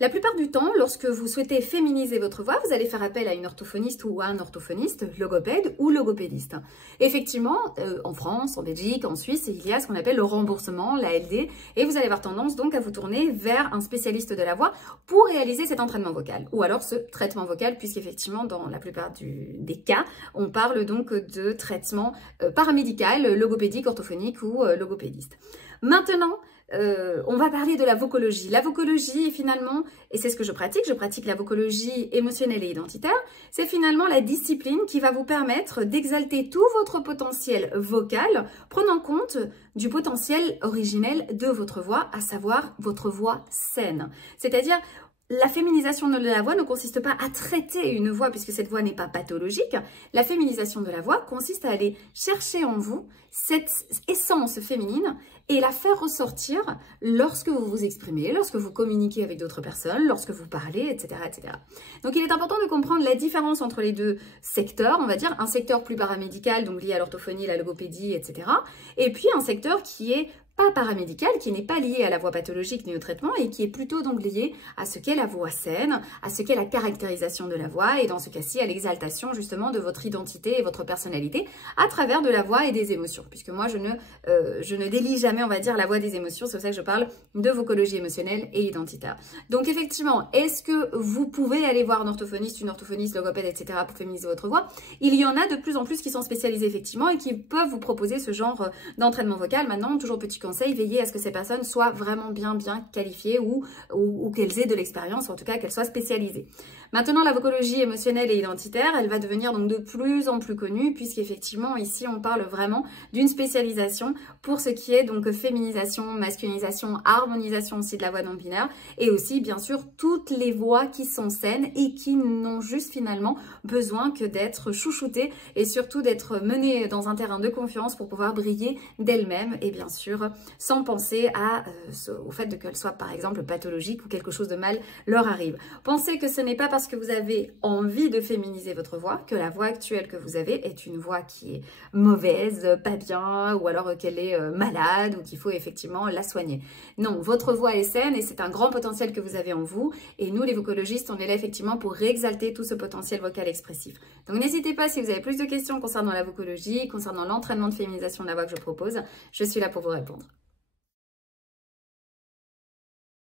La plupart du temps, lorsque vous souhaitez féminiser votre voix, vous allez faire appel à une orthophoniste ou à un orthophoniste, logopède ou logopédiste. Effectivement, en France, en Belgique, en Suisse, il y a ce qu'on appelle le remboursement, l'ALD, et vous allez avoir tendance donc à vous tourner vers un spécialiste de la voix pour réaliser cet entraînement vocal, ou alors ce traitement vocal, puisqu'effectivement, dans la plupart des cas, on parle donc de traitement paramédical, logopédique, orthophonique ou logopédiste. Maintenant, on va parler de la vocologie. La vocologie, finalement, et c'est ce que je pratique la vocologie émotionnelle et identitaire, c'est finalement la discipline qui va vous permettre d'exalter tout votre potentiel vocal, prenant compte du potentiel originel de votre voix, à savoir votre voix saine. C'est-à-dire, la féminisation de la voix ne consiste pas à traiter une voix puisque cette voix n'est pas pathologique. La féminisation de la voix consiste à aller chercher en vous cette essence féminine et la faire ressortir lorsque vous vous exprimez, lorsque vous communiquez avec d'autres personnes, lorsque vous parlez, etc., etc. Donc, il est important de comprendre la différence entre les deux secteurs, on va dire un secteur plus paramédical, donc lié à l'orthophonie, la logopédie, etc. Et puis un secteur qui est pas paramédical, qui n'est pas lié à la voix pathologique ni au traitement et qui est plutôt donc lié à ce qu'est la voix saine, à ce qu'est la caractérisation de la voix et dans ce cas-ci à l'exaltation justement de votre identité et votre personnalité à travers de la voix et des émotions. Puisque moi je ne délie jamais, on va dire, la voix des émotions, c'est pour ça que je parle de vocologie émotionnelle et identitaire. Donc effectivement, est-ce que vous pouvez aller voir un orthophoniste, une orthophoniste, logopède, etc. pour féminiser votre voix? Il y en a de plus en plus qui sont spécialisés effectivement et qui peuvent vous proposer ce genre d'entraînement vocal. Maintenant, toujours petit conseil, veillez à ce que ces personnes soient vraiment bien qualifiées ou qu'elles aient de l'expérience, en tout cas qu'elles soient spécialisées. Maintenant, la vocologie émotionnelle et identitaire, elle va devenir donc de plus en plus connue puisqu'effectivement ici on parle vraiment d'une spécialisation pour ce qui est donc féminisation, masculinisation, harmonisation aussi de la voix non binaire et aussi bien sûr toutes les voix qui sont saines et qui n'ont juste finalement besoin que d'être chouchoutées et surtout d'être menées dans un terrain de confiance pour pouvoir briller d'elles-mêmes et bien sûr sans penser au fait qu'elles soient par exemple pathologiques ou quelque chose de mal leur arrive. Pensez que ce n'est pas parce que vous avez envie de féminiser votre voix que la voix actuelle que vous avez est une voix qui est mauvaise, pas bien, ou alors qu'elle est malade ou qu'il faut effectivement la soigner. Non, votre voix est saine et c'est un grand potentiel que vous avez en vous et nous les vocologistes on est là effectivement pour réexalter tout ce potentiel vocal expressif. Donc n'hésitez pas si vous avez plus de questions concernant la vocologie, concernant l'entraînement de féminisation de la voix que je propose, je suis là pour vous répondre.